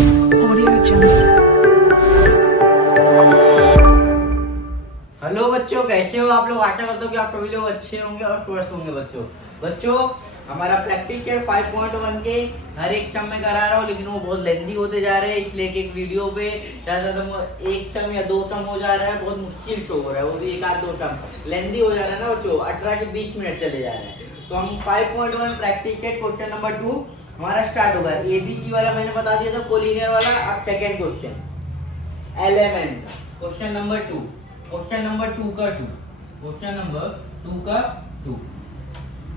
Audio Jungle. Hello बच्चों, कैसे हो आप लोग। आशा करता हूँ कि आप सभी लोग अच्छे होंगे और स्वस्थ होंगे। बच्चों हमारा प्रैक्टिस शेयर 5.1 के हर एक सम में करा रहा हूँ, लेकिन वो बहुत लेंथी होते जा रहे हैं, इसलिए कि एक वीडियो पे ज़्यादा एक सम या दो सम हो जा रहा है, बहुत मुश्किल शो हो रहा है, वो भी एक आध दो सम लेंथी हो जा रहा है ना बच्चों। 18 से 20 मिनट चले जा रहे हैं। तो हम 5.1 प्रैक्टिस शेयर क्वेश्चन नंबर 2 हमारा स्टार्ट होगा। ABC वाला मैंने बता दिया था, कोलिनियर वाला। अब सेकेंड क्वेश्चन LMN का क्वेश्चन नंबर 2, क्वेश्चन नंबर 2 का 2, क्वेश्चन नंबर 2 का 2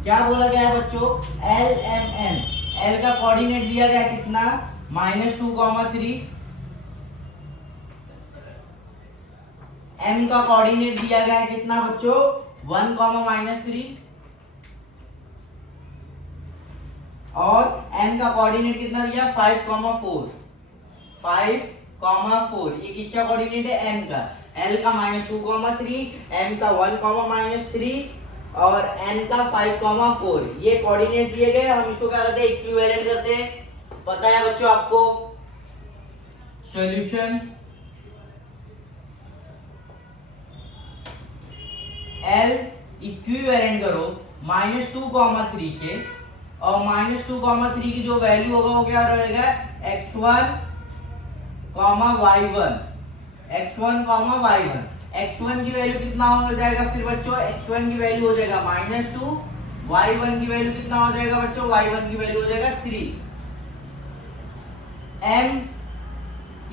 क्या बोला गया है बच्चों। LMN, L का कोऑर्डिनेट दिया गया कितना, -2,3। M का कोऑर्डिनेट दिया गया है कितना बच्चों, 1,-3। और N का कोऑर्डिनेट कितना दिया, 5,4। 5,4 ये किसका कोऑर्डिनेट है, N का। L का -2,3, M का 1,-3 और N का 5,4 ये कोऑर्डिनेट दिए गए। हम इसको क्या करते हैं, इक्विवेलेंट करते हैं। पता है बच्चों आपको। सॉल्यूशन L इक्विवेलेंट करो -2,3 से, और -2,3 की जो वैल्यू होगा वो क्या रहेगा, x1, y1, x1, y1। x1 की वैल्यू कितना हो जाएगा फिर बच्चों, x1 की वैल्यू हो जाएगा -2, y1 की वैल्यू कितना हो जाएगा बच्चों, y1 की वैल्यू हो जाएगा 3। m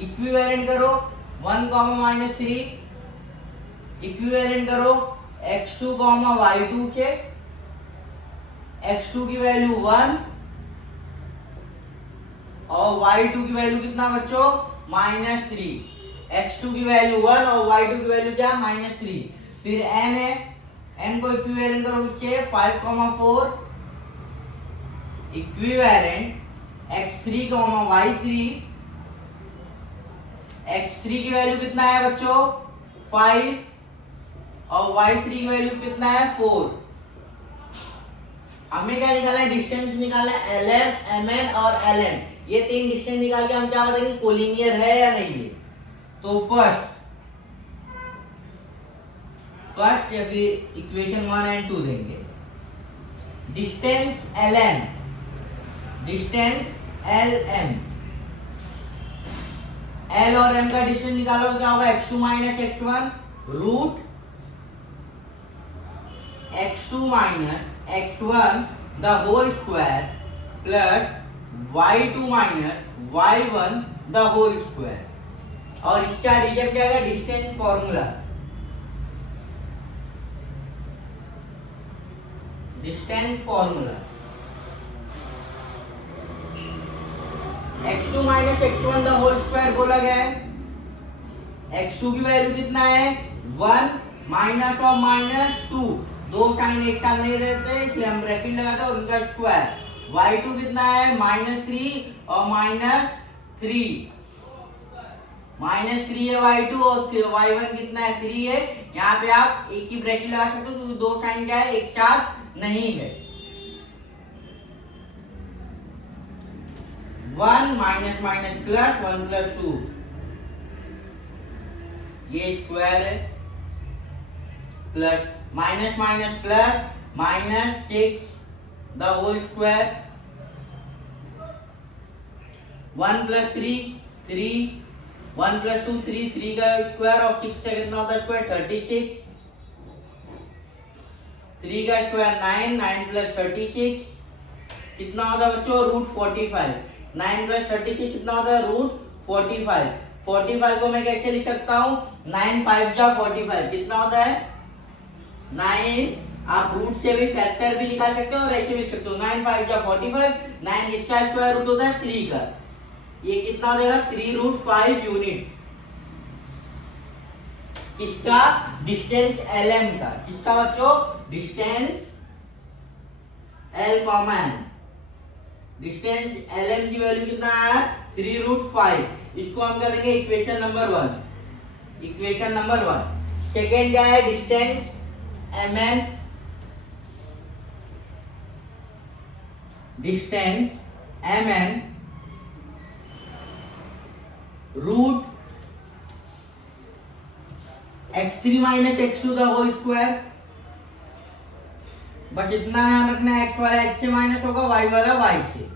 इक्विवेलेंट करो 1,-3, इक्विवेलेंट करो x2, y2 से। x2 की वैल्यू 1 और y2 की वैल्यू कितना बच्चों, -3। x2 की वैल्यू 1 और y2 की वैल्यू क्या, -3। फिर n है, n को इक्विवेलेंट करो इससे 5,4 इक्विवेलेंट x3, y3। x3 की वैल्यू कितना है बच्चों, 5 और y3 की वैल्यू कितना है, 4। हमें क्या निकालना है, डिस्टेंस निकालना है, LM, MN और LN। ये तीन डिस्टेंस निकाल के हम क्या बताएंगे, कोलिनियर है या नहीं है। तो फर्स्ट या फिर इक्वेशन 1 एंड 2 देंगे। Distance LM, distance LM, L और M का डिस्टेंस निकालो तो क्या होगा, x2 - x1 root x2 - x1 the whole square plus y2 - y1 the whole square. और इसका रीजन क्या है, distance formula. Distance formula x2 - x1 the whole square बोला गया है। x2 की वैल्यू कितना है, 1 माइनस और -2, दो साइन एक साथ नहीं रहते इसलिए हम ब्रैकेट लगाते हैं, और उनका स्क्वायर। y2 कितना है, -3 और -3, -3 है y2 और y1 कितना है, 3 है। यहाँ पे आप एक ही ब्रैकेट लगा सकते हो क्योंकि दो साइन क्या है, एक साथ नहीं है। 1 - प्लस 1 + 2 ये स्क्वायर है, plus plus -6 the whole square. 1 + 3 3, 1 + 2 3, 3 का स्क्वायर और 6 से कितना होता है स्क्वायर, 36। 3 का स्क्वायर 9, 9 + 36 कितना होता है बच्चों, √45। 9 + 36 कितना होता है, √45। 45 को मैं कैसे लिख सकता हूँ, 9 5 जा 45 कितना होता है 9। आप रूट से भी फैक्टर भी निकाल सकते हो और ऐसे भी लिख सकते हो, 9 5 जा 45। 9 इसका स्क्वायर रूट होता है 3 का, ये कितना हो जाएगा, 3√5 यूनिट। किसका, डिस्टेंस LM का। किसका बच्चों, डिस्टेंस L, डिस्टेंस LM की वैल्यू कितना है, 3√5। इसको हम कर देंगे equation number 1। Equation number 1। Second क्या है, distance MN, distance mn root x3 minus x2 का होल स्क्वायर। बस इतना ध्यान रखना है, x वाला x से माइनस होगा, y वाला y से।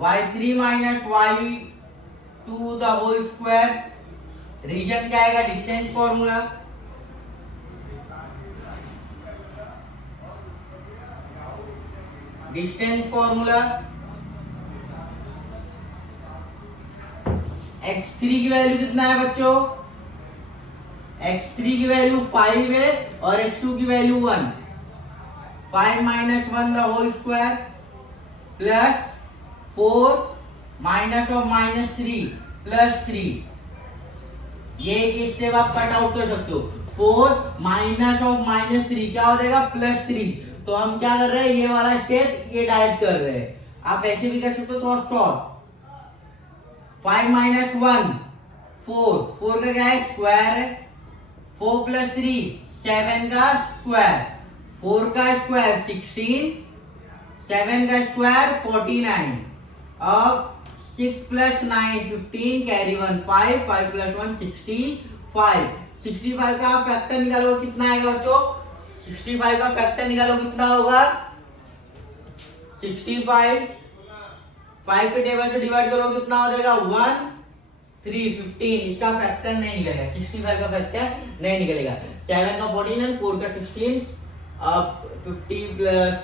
y3 minus y2 the whole square. Reason क्या आएगा? Distance formula. Distance formula x3 की वैल्यू कितना है बच्चों? x3 की वैल्यू 5 है और x2 की value 1। 5 minus 1 the whole square plus 4 minus of minus 3 plus 3। ये एक स्टेप आप कट आउट कर सकते हो। 4 माइनस ऑफ माइनस 3 क्या हो जाएगा? प्लस 3। तो हम क्या कर रहे हैं? ये वाला स्टेप ये डायरेक्ट कर रहे हैं। आप ऐसे भी कर सकते हो थोड़ा शॉर्ट। 5 माइनस 1 4। 4 का क्या है? स्क्वायर है। 4 प्लस 3 7 का स्क्वायर। 4 का स्क्वायर 16, 7 का स्क्वायर 49। अब 6 प्लस 9 15, कैरी 1 5, 5 प्लस 1 65। 65 का फैक्टर निकालो कितना आएगा बच्चों? 65 का फैक्टर निकालो कितना होगा? 65 5 के टेबल से डिवाइड करो कितना हो जाएगा? 1 3 15। इसका फैक्टर नहीं निकलेगा, 65 का फैक्टर नहीं निकलेगा। 7 का 14 4 का 16। अब 50 प्लस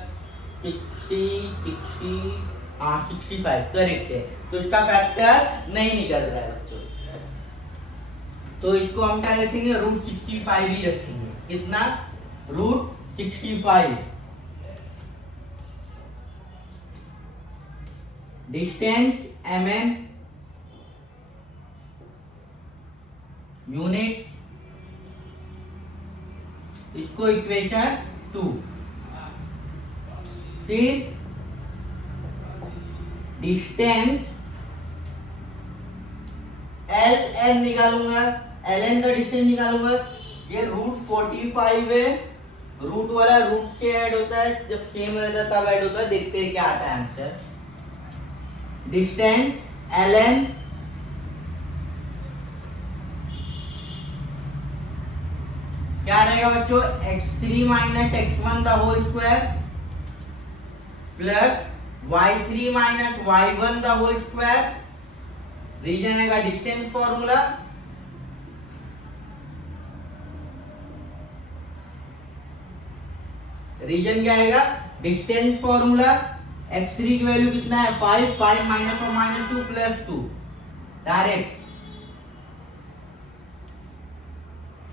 65 करेक्ट है। तो इसका फैक्टर नहीं निकल रहा है बच्चों। तो इसको हम क्या रखेंगे? रूट 65 ही रखेंगे। कितना? रूट 65। डिस्टेंस mn, यूनिट्स, इसको इक्वेशन 2। फिर डिस्टेंस ln निकालूंगा। ln का डिस्टेंस निकालूंगा। ये रूट 45 है। रूट वाला रूट से ऐड होता है, जब सेम रहता है तब ऐड होता है। देखते हैं क्या आता है आंसर। डिस्टेंस ln क्या रहेगा बच्चों? x3 minus x1 the whole square plus y3 minus y1 the whole square. Reason आएगा डिस्टेंस फॉर्मूला। रीजन क्या आएगा? Distance formula. x3 की वैल्यू कितना है? 5। 5 माइनस और माइनस 2 प्लस 2 डायरेक्ट।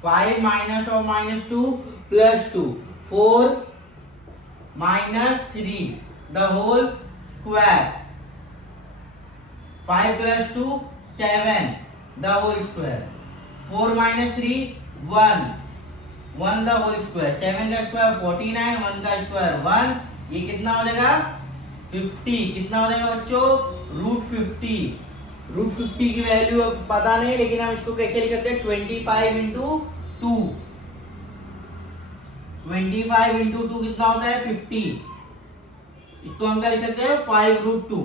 5 माइनस और minus 2 plus 2। 4 minus 3 the whole square. 5 plus 2 7 the whole square. 4 minus 3 1 1 the whole square. 7 का square 49, 1 का स्क्वायर 1। ये कितना हो जाएगा? 50। कितना हो जाएगा बच्चों? रूट 50। रूट 50 की वैल्यू अब पता नहीं, लेकिन हम इसको कैसे लिख सकते हैं? 25 इंटू 2। 25 इंटू 2 कितना होता है? 50। इसको हम क्या लिख सकते हैं? 5 रूट 2।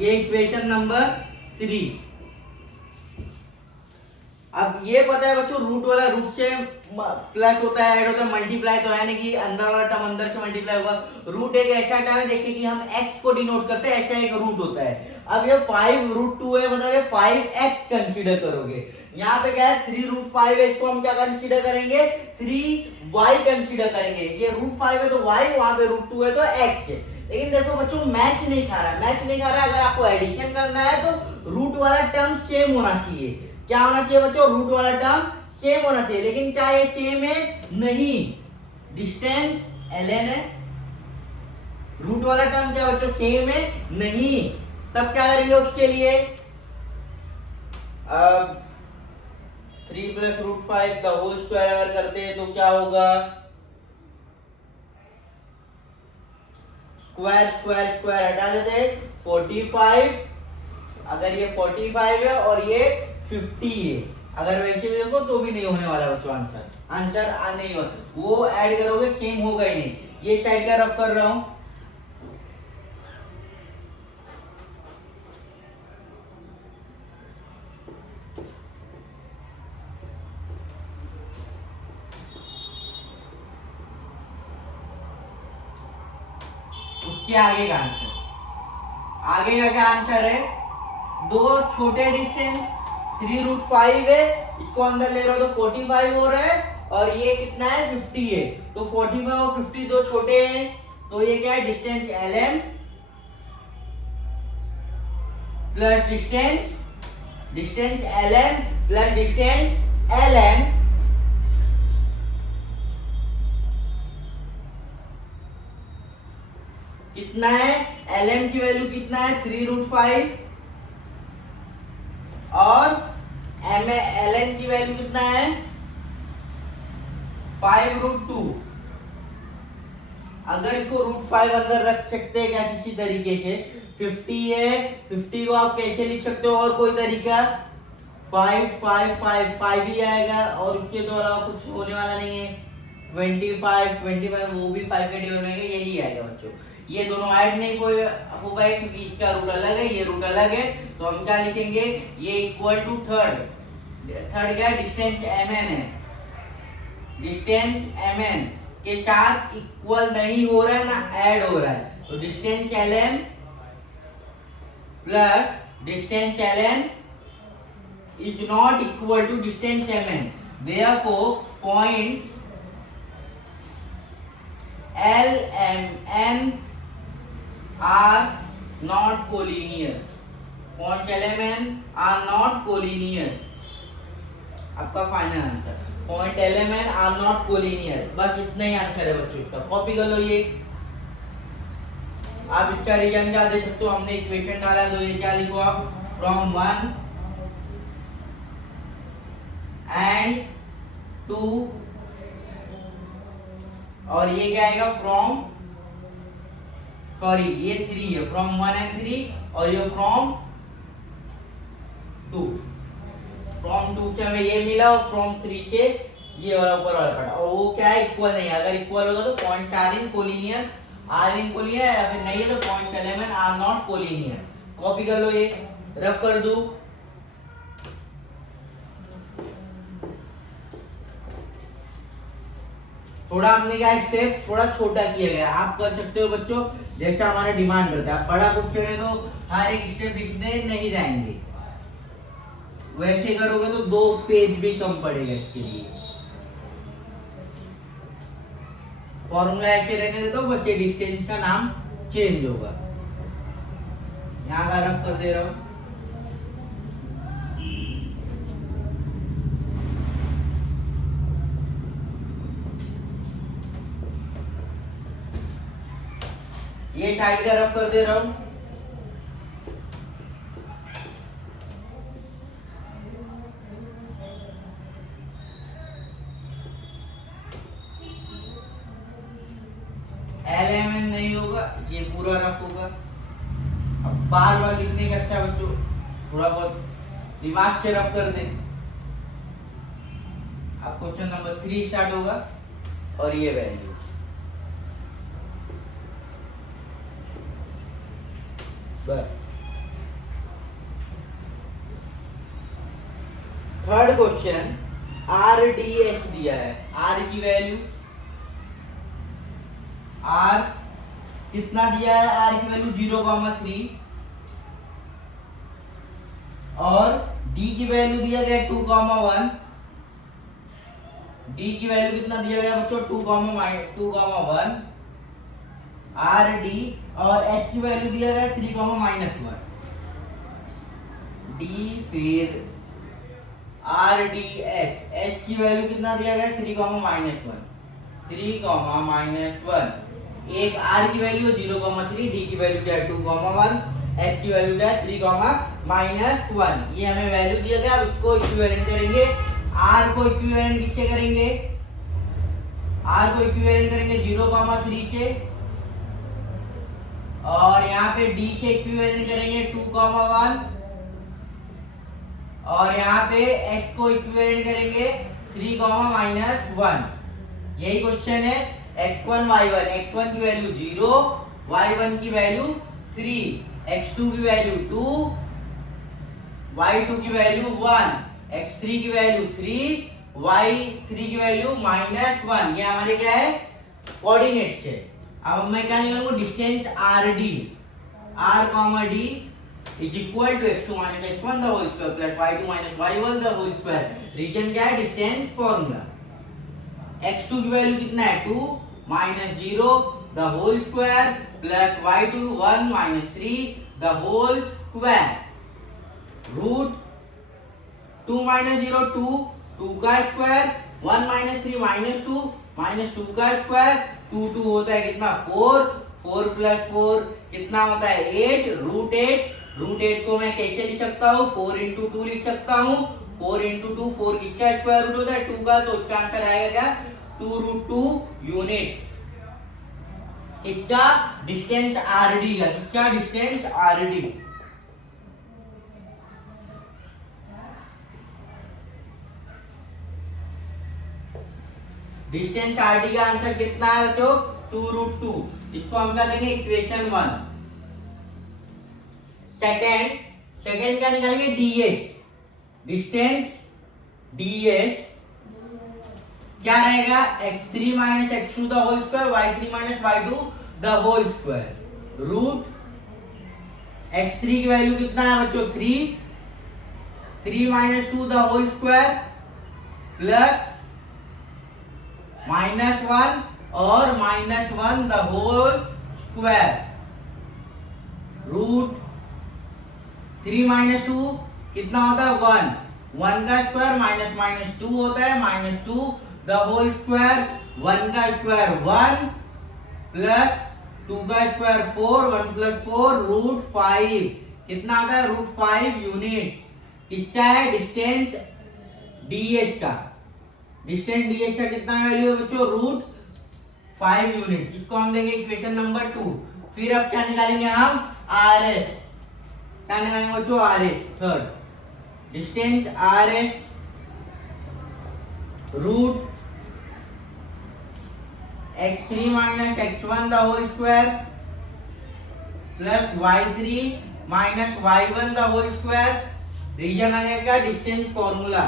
ये इक्वेशन नंबर 3। अब ये पता है बच्चों, रूट वाला रूट से प्लस होता है, ऐड होता है, मल्टीप्लाई तो है नहीं कि अंदर वाला टर्म अंदर से मल्टीप्लाई होगा। रूट एक ऐसा टर्म है, जैसे कि हम x को डिनोट करते हैं, ऐसा एक रूट होता है। अब ये 5 रूट 2 है, मतलब ये 5x कंसीडर करोगे। यहाँ पे क्या है? 3 रूट 5 है, इसको हम क्या कंसीडर करेंगे? 3y कंसीडर करेंगे। ये रूट 5 है तो y, वहां पे रूट 2 है तो x है। लेकिन देखो बच्चों, मैच नहीं खा रहा। मैच नहीं खा रहा। अगर आपको एडिशन करना है तो रूट वाला टर्म सेम होना चाहिए। क्या होना चाहिए बच्चों? रूट वाला टर्म सेम होना चाहिए। लेकिन क्या ये सेम है? नहीं। डिस्टेंस ln है, रूट वाला टर्म क्या बच्चों? सेम है नहीं। तब क्या करेंगे उसके लिए? अब 3 प्लस रूट 5 का होल स्क्वायर अगर करते हैं तो क्या होगा? स्क्वायर स्क्वायर स्क्वायर हटा देते। 45, अगर ये 45 है और ये 50 है, अगर वैसे भी देखो तो भी नहीं होने वाला बच्चों आंसर। आंसर नहीं होगा, वो ऐड करोगे सेम होगा ही नहीं। ये साइड का रफ कर रहा हूं। उसके आगे का आंसर। आगे का क्या आंसर है, दो छोटे डिस्टेंस 3√5 है, इसको अंदर ले रहे हो तो 45 हो रहा है, और ये कितना है 50 है, तो 45 और 50 दो छोटे हैं, तो ये क्या है distance LM plus distance LM plus distance LN कितना है, LM की वैल्यू कितना है 3√5 और LN की वैल्यू कितना है 5√2। अगर इसको √5 अंदर रख सकते हैं क्या किसी तरीके से, 50 है, 50 को आप कैसे लिख सकते हो, और कोई तरीका 5 ही आएगा, और इसके तो अलावा कुछ होने वाला नहीं है। 25 वो भी 5 के टेबल में यही आएगा बच्चों। ये दोनों ऐड नहीं होगा क्योंकि इसका रूट अलग है, ये रूट अलग है, तो हम क्या लिखेंगे, ये इक्वल टू थर्ड क्या डिस्टेंस MN है, डिस्टेंस MN के साथ इक्वल नहीं हो रहा है ना ऐड हो रहा है, तो distance LM plus distance LN is not equal to distance MN, therefore points LMN are not collinear, points LMN are not collinear। आपका final answer point LMN are not collinear, बस इतना ही आंसर है बच्चों इसका, कॉपी कर लो ये। आप इसका रीजन क्या दे सकते हो, हमने इक्वेशन डाला तो ये क्या लिखो आप, फ्रॉम 1 and 2, और ये क्या आएगा फ्रॉम, सॉरी ये 3 है, फ्रॉम 1 and 3, और ये फ्रॉम 2 से हमें ये मिला, और फ्रॉम 3 से ये वाला ऊपर वाला पड़ा, और वो क्या है इक्वल नहीं है। अगर इक्वल होगा तो पॉइंट्स आर इन कोलिनियर या फिर नहीं है तो points LMN are not collinear. Copy कर लो, ये रफ कर दो। थोड़ा हमने क्या स्टेप थोड़ा छोटा किया गया, आप कर सकते हो बच्चों जैसा हमारा डिमांड करता है। बड़ा क्वेश्चन है तो हर एक स्टेप लिखने नहीं जाएंगे, वैसे करोगे तो 2 पेज भी कम पड़ेगा इसके लिए। फॉर्मूला ऐसे रहने दे दो, बस ये डिस्टेंस का नाम चेंज होगा। यहाँ का रफ कर दे रहा हूं, ये साइड का रफ कर दे रहा हूं। LMN नहीं होगा, ये पूरा रफ होगा। अब बार बार लिखने का अच्छा बच्चों थोड़ा बहुत दिमाग से रफ कर दे। अब क्वेश्चन नंबर 3 स्टार्ट होगा, और ये वैल्यू थर्ड क्वेश्चन RDS दिया है, R की वैल्यू, R कितना दिया है, R की वैल्यू 0,3, और D की वैल्यू दिया गया 2,1, D की वैल्यू कितना दिया गया बच्चों 2,1, RD, और S की वैल्यू दिया गया 3,-1, D फिर RDS, S की वैल्यू कितना दिया गया 3,-1, 3,-1, एक R की वैल्यू 0,3, D की वैल्यू क्या है 2,1, S की वैल्यू क्या है 3,-1, ये हमें वैल्यू दिया गया। अब इसको इक्विवेलेंट करेंगे, R को इक्विवेलेंट किससे करेंगे, R को इक्विवेलेंट करेंगे 0,3 से, और यहाँ पे D से इक्विवेलेंट करेंगे 2,1, और यहाँ पे S को इक्विवेलेंट करेंगे 3,-1। यही क्वेश्चन है। x1 y1, x1 की वैल्यू 0, y1 की वैल्यू 3, x2 की वैल्यू 2, y2 की वैल्यू 1, x3 की वैल्यू 3, y3 की वैल्यू -1। ये हमारे क्या है कोऑर्डिनेट्स है। अब मैं क्या निकालूंगा, distance R D, R comma D is equal to x2 minus x1 the whole square plus y2 minus y1 the whole square. Reason क्या है, डिस्टेंस फॉर्मूला। x2 की वैल्यू कितना है 2 minus 0 the whole square plus y2 1 minus 3 the whole square root 2 minus 0 2 2 का square 1 minus 3 minus 2 का square 2 2 होता है कितना 4 4 प्लस 4 कितना होता है 8 रूट 8 को मैं कैसे लिख सकता हूँ 4 इंटू 2 लिख सकता हूँ 4 इंटू 2 4 किसका स्क्वायर रूट होता है 2 का, तो इसका आंसर आएगा क्या 2 रूट 2 यूनिट। इसका डिस्टेंस आर डी का, किसका distance R D. Distance R D का आंसर कितना है बच्चों 2 रूट 2। इसको हम क्या देंगे इक्वेशन 1। सेकेंड क्या निकालेंगे डीएस, डिस्टेंस डीएस क्या रहेगा x3 minus x2 the whole square y3 minus y2 the whole square root x3 की वैल्यू कितना है बच्चों 3 minus 2 the whole square plus -1 और -1 the whole square root 3 minus 2 कितना होता है 1 का स्क्वायर माइनस 2 होता है -2 द होल स्क्वायर 1 का स्क्वायर 1 प्लस 2 का स्क्वायर 4 1 प्लस 4 रूट 5 कितना आता है रूट 5 यूनिट। किसका है डिस्टेंस डीएस का, डिस्टेंस डीएस का कितना वैल्यू है बच्चों रूट 5 यूनिट। इसको हम देंगे इक्वेशन नंबर 2। फिर अब क्या निकालेंगे हम आर एस, क्या निकालेंगे बच्चों R S third distance R S root x3 minus x1 the whole square plus y3 minus y1 the whole square. रीजन आ जाएगा distance formula,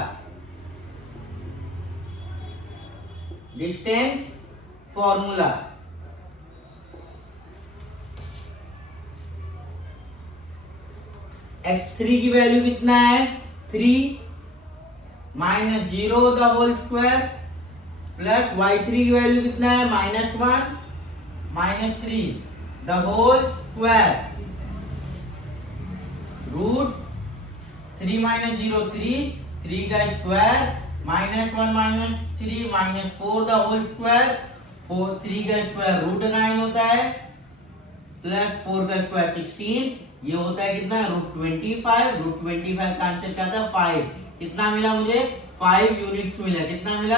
distance formula x3 की वैल्यू कितना है 3 minus 0 the whole square plus y3 की value कितना है -1 -3 the whole square root 3 minus 0 3 का स्क्वायर -1 -3 -4 द होल स्क्वायर 3 का स्क्वायर रूट 9 होता है प्लस 4 का स्क्वायर 16 ये होता है कितना रूट 25 का आंसर क्या था 5। कितना मिला मुझे 5 यूनिट्स मिला। कितना मिला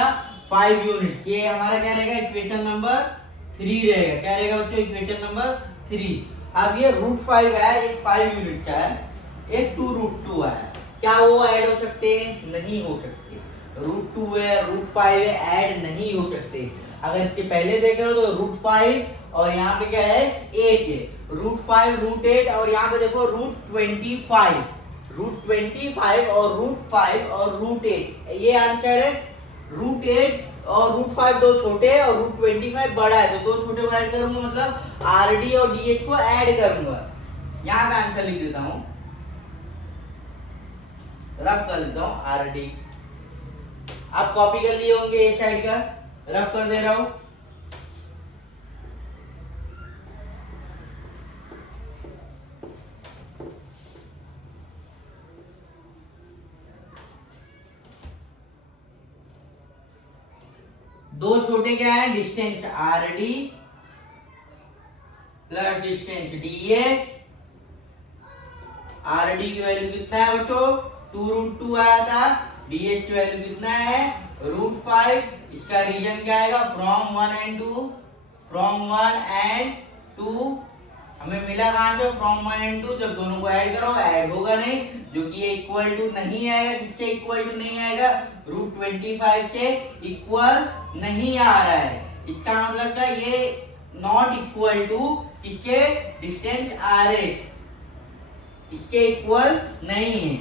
5 यूनिट्स। ये हमारा क्या रहेगा इक्वेशन नंबर 3 रहेगा। क्या रहेगा बच्चों इक्वेशन नंबर 3। अब ये रूट 5 है एक 5 यूनिट्स है एक 2 रूट 2 है, क्या वो ऐड हो सकते हैं नहीं हो सकते। रूट 2 है रूट 5 है ऐड नहीं हो सकते। अगर इसके पहले देख रहे हो तो रूट 5 और यहाँ पे क्या है 8 है रूट 5 रूट 8 और यहाँ पे देखो रूट 25 और रूट 5 और रूट 8 ये आंसर है। रूट 8 और रूट 5 दो छोटे और रूट 25 बड़ा है तो दो छोटे को ऐड करूंगा मतलब आरडी और डीएस को ऐड करूंगा। यहाँ पे आंसर लिख देता हूँ रफ कर देता हूँ आरडी। आप कॉपी कर लिए होंगे ये साइड का, रफ कर दे रहा हूं। दो छोटे क्या है distance R D plus distance DS. R D की वैल्यू कितना है बच्चों 2 रूट 2 आया था। डीएस की वैल्यू कितना है रूट 5। इसका रीजन क्या आएगा फ्रॉम 1 एंड 2 हमें मिला कहां से फ्रॉम 1 एंड 2। जब दोनों को ऐड करो ऐड होगा नहीं जो कि ये इक्वल टू नहीं आएगा। किससे इक्वल टू नहीं आएगा रूट 25 से इक्वल नहीं आ रहा है। इसका मतलब क्या ये नॉट इक्वल टू किसके डिस्टेंस आर एस इसके इक्वल नहीं है।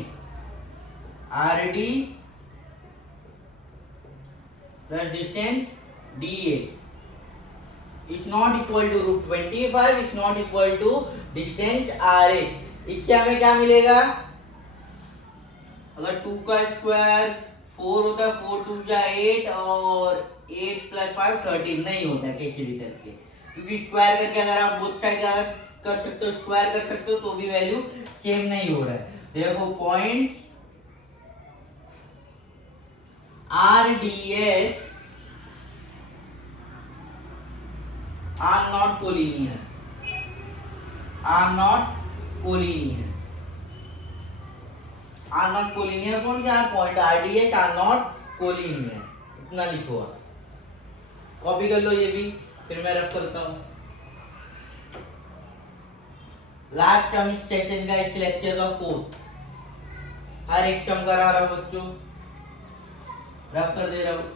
R D plus distance D S is not equal to root 25 is not equal to distance R H. इससे हमें क्या मिलेगा, अगर 2 का स्क्वायर 4 होता है, 4 2 जा 8 और 8 प्लस 5 13 नहीं होता है कैसे भी करके, क्योंकि स्क्वायर करके अगर आप बोथ साइड कर सकते हो, स्क्वायर कर सकते हो, तो भी वैल्यू सेम नहीं हो रहा है। देखो points R D S are not collinear, are not collinear, are not collinear कौन सा है, point R D H are not collinear, इतना लिखो आप, कॉपी कर लो ये भी, फिर मैं रफ करता हूं। लास्ट सम इस सेशन का, इस लेक्चर का 4th, हर एक सम करा रहा हूं बच्चों, रफ कर दे रहा हूं।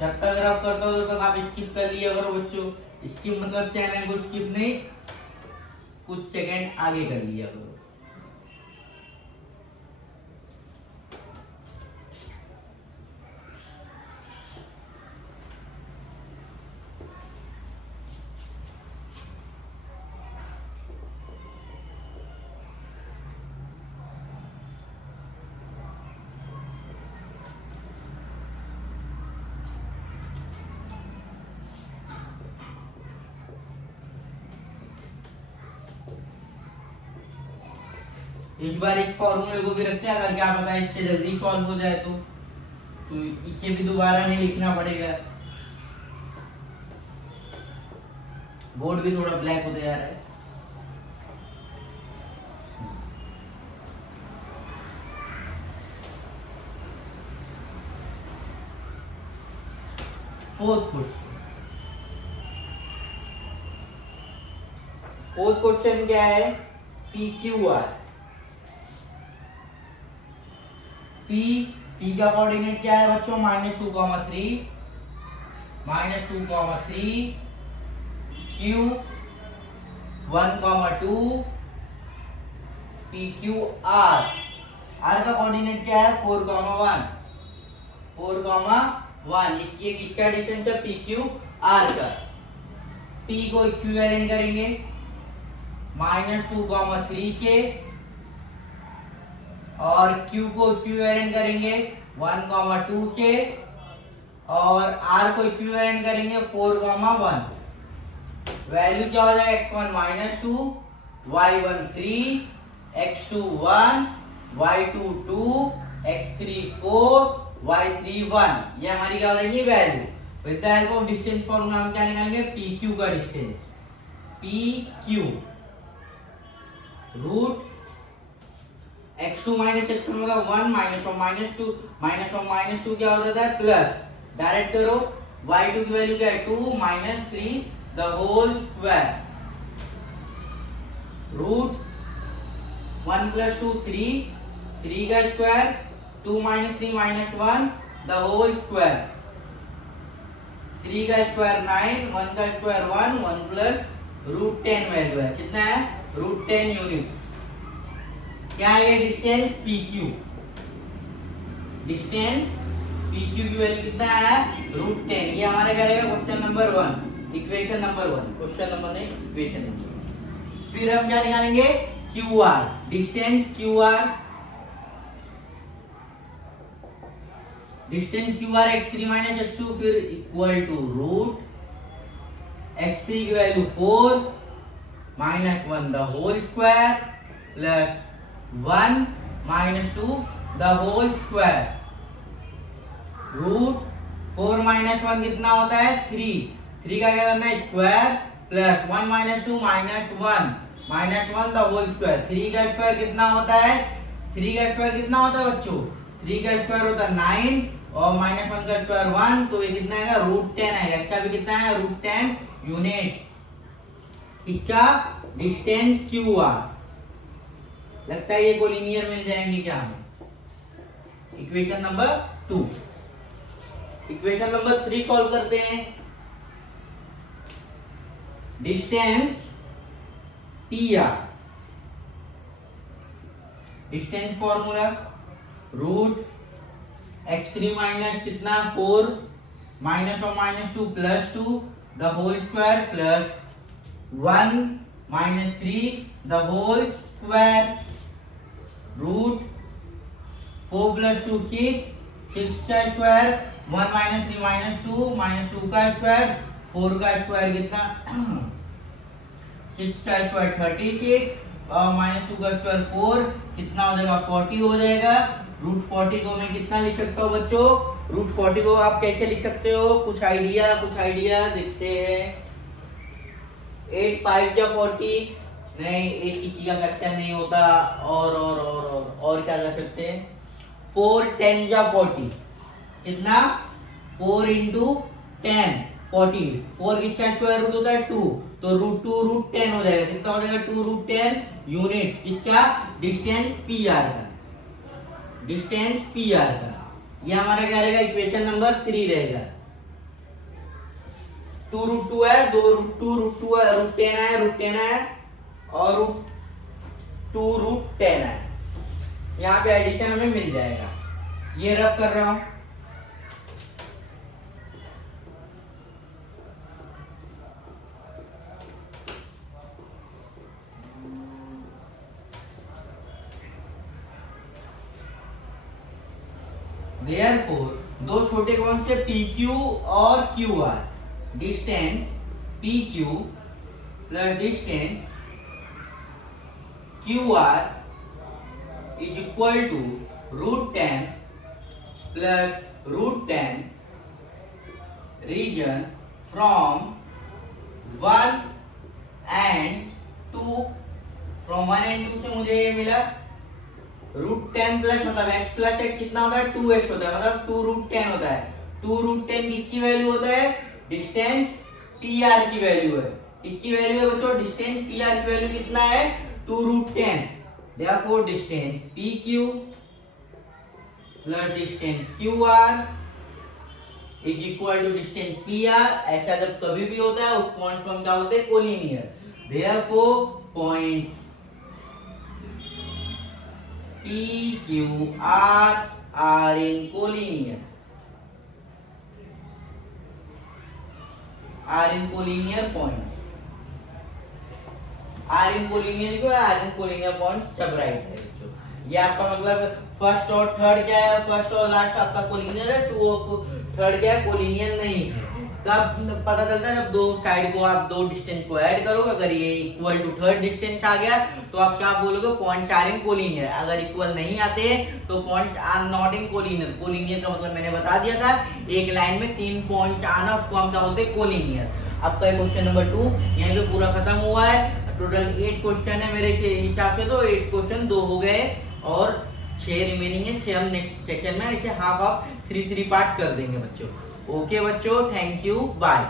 जब तक रफ करता हो तब तक आप स्किप कर लिया करो बच्चों, स्किप मतलब चैनल को स्किप नहीं, कुछ सेकंड आगे कर लिया करो। इस बार इस फॉर्मूले को भी रखते हैं, अगर क्या पता है इससे जल्दी सॉल्व हो जाए तो इसे भी दोबारा नहीं लिखना पड़ेगा। बोर्ड भी थोड़ा ब्लैक होते जा रहा है। फोर्थ क्वेश्चन क्या है, पी क्यू आर। पी का कोऑर्डिनेट क्या है बच्चों, -2,3, -2,3, Q 1,2, PQR। R का कोऑर्डिनेट क्या है, 4,1, 4,1। इसकी किसका डिस्टेंस है, PQR का। P को इक्विवेलेंट करेंगे -2,3 से, और Q को इक्विवेलेंट करेंगे 1,2 से, और R को इक्विवेलेंट करेंगे 4,1। वैल्यू क्या हो जाएगा, x1 -2, y1 3, x2 1, y2 2, x3 4, y3 1। ये हमारी क्या हो जाएगी value. With the help of distance formula हम क्या निकालेंगे, PQ का distance, PQ root x2 x1 मतलब 1 -2 -2 क्या हो जाता है प्लस, डायरेक्ट करो, y2 की वैल्यू क्या है 2 -3 द होल स्क्वायर, रूट 1 + 2 3 का स्क्वायर, 2 - 3 -1 द होल स्क्वायर, 3 का स्क्वायर 9, 1 का स्क्वायर 1, 1 + √10 वैल्यू है, कितना है √10 यूनिट। क्या है ये डिस्टेंस PQ, डिस्टेंस PQ की वैल्यू कितना है √10। ये हमारे क्या रहेगा question number 1, equation number 1, question number नहीं इक्वेशन नंबर। फिर हम क्या निकालेंगे, QR, distance QR, distance QR x3 - x2, फिर इक्वल टू रूट x3 की value 4 -1 the whole square plus 1 -2 the whole square, root 4 - 1 कितना होता है 3 का क्या करना है square, plus 1 - 2 -1 the whole square. 3 का स्क्वायर कितना होता है, 3 का स्क्वायर कितना होता है बच्चों, 3 का स्क्वायर होता है 9 और -1 का स्क्वायर 1, तो ये कितना आएगा √10 आएगा। इसका भी कितना है √10 यूनिट, इसका डिस्टेंस QR। लगता है ये कोलिनियर मिल जाएंगे क्या हमें, equation number 2। Equation number 3 solve करते हैं। Distance PR, distance formula root x3 minus कितना 4 माइनस और minus 2 plus 2 the whole square plus 1 minus 3 the whole square root 4 plus 2 6 का स्क्वायर 1 माइनस 3 माइनस 2 का स्क्वायर 4 का स्क्वायर कितना 6 का स्क्वायर 36 और माइनस 2 का स्क्वायर 4 कितना हो जाएगा 40 हो जाएगा। रूट 40 को मैं कितना लिख सकता हूँ बच्चों? रूट 40 को आप कैसे लिख सकते हो? कुछ आइडिया देखते हैं। 8 5 जा 40 नहीं, 8 किसी का फैक्टर नहीं होता। और क्या कर सकते हैं? 4 10 जा 40 कितना 4 इंटू 10 40। 4 किसका स्क्वायर रूट होता है 2, तो रूट 2 रूट 10 हो जाएगा। कितना हो जाएगा 2 रूट 10 यूनिट किसका? डिस्टेंस PR का। डिस्टेंस PR का ये हमारा क्या रहेगा? इक्वेशन नंबर 3 रहेगा। 2 रूट 2 है, 2 रूट 2 रूट 2 है, रूट 10 है और रूट 2 रूट 10 है। यहाँ पे एडिशन हमें मिल जाएगा। ये रफ कर रहा हूं। Therefore, दो छोटे कौन से PQ और QR, distance PQ plus distance QR is equal to root 10 plus root 10 reason from 1 and 2। From 1 and 2 से मुझे ये मिला रूट 10 प्लस मतलब x प्लस x कितना होता है 2x होता है, मतलब 2 रूट 10 होता है। 2 रूट 10 किसकी वैल्यू होता है? डिस्टेंस PR की वैल्यू है। किसकी वैल्यू है बच्चों? डिस्टेंस PR की वैल्यू कितना है 2 root 10। Therefore distance PQ plus distance QR is equal to distance PR। ऐसा जब कभी भी होता है उस पॉइंट्स को हम क्या बोलते हैं? Collinear. Therefore points PQR are in collinear points। points सब राइट है बच्चों। ये आपका मतलब फर्स्ट और थर्ड क्या है? फर्स्ट और लास्ट आपका कोलिनियर है, 2 और थर्ड क्या है? कोलिनियर नहीं है। कब पता चलता है? जब दो साइड को आप दो डिस्टेंस को ऐड करोगे। अगर ये इक्वल टू थर्ड डिस्टेंस आ गया तो आप क्या बोलोगे? Points are in collinear. अगर इक्वल नहीं आते तो points are not in collinear. Collinear का मतलब मैंने बता दिया था, एक लाइन में 3 पॉइंट्स आना, उसको हम क्या बोलते हैं? कोलिनियर। आपका क्वेश्चन नंबर 2 यहाँ पे पूरा खत्म हुआ है। टोटल 8 क्वेश्चन है मेरे हिसाब से, तो 8 क्वेश्चन 2 हो गए और 6 रिमेनिंग है। 6 हम नेक्स्ट सेक्शन में इसे हाफ 3 पार्ट कर देंगे बच्चों। ओके बच्चों, थैंक यू, बाय।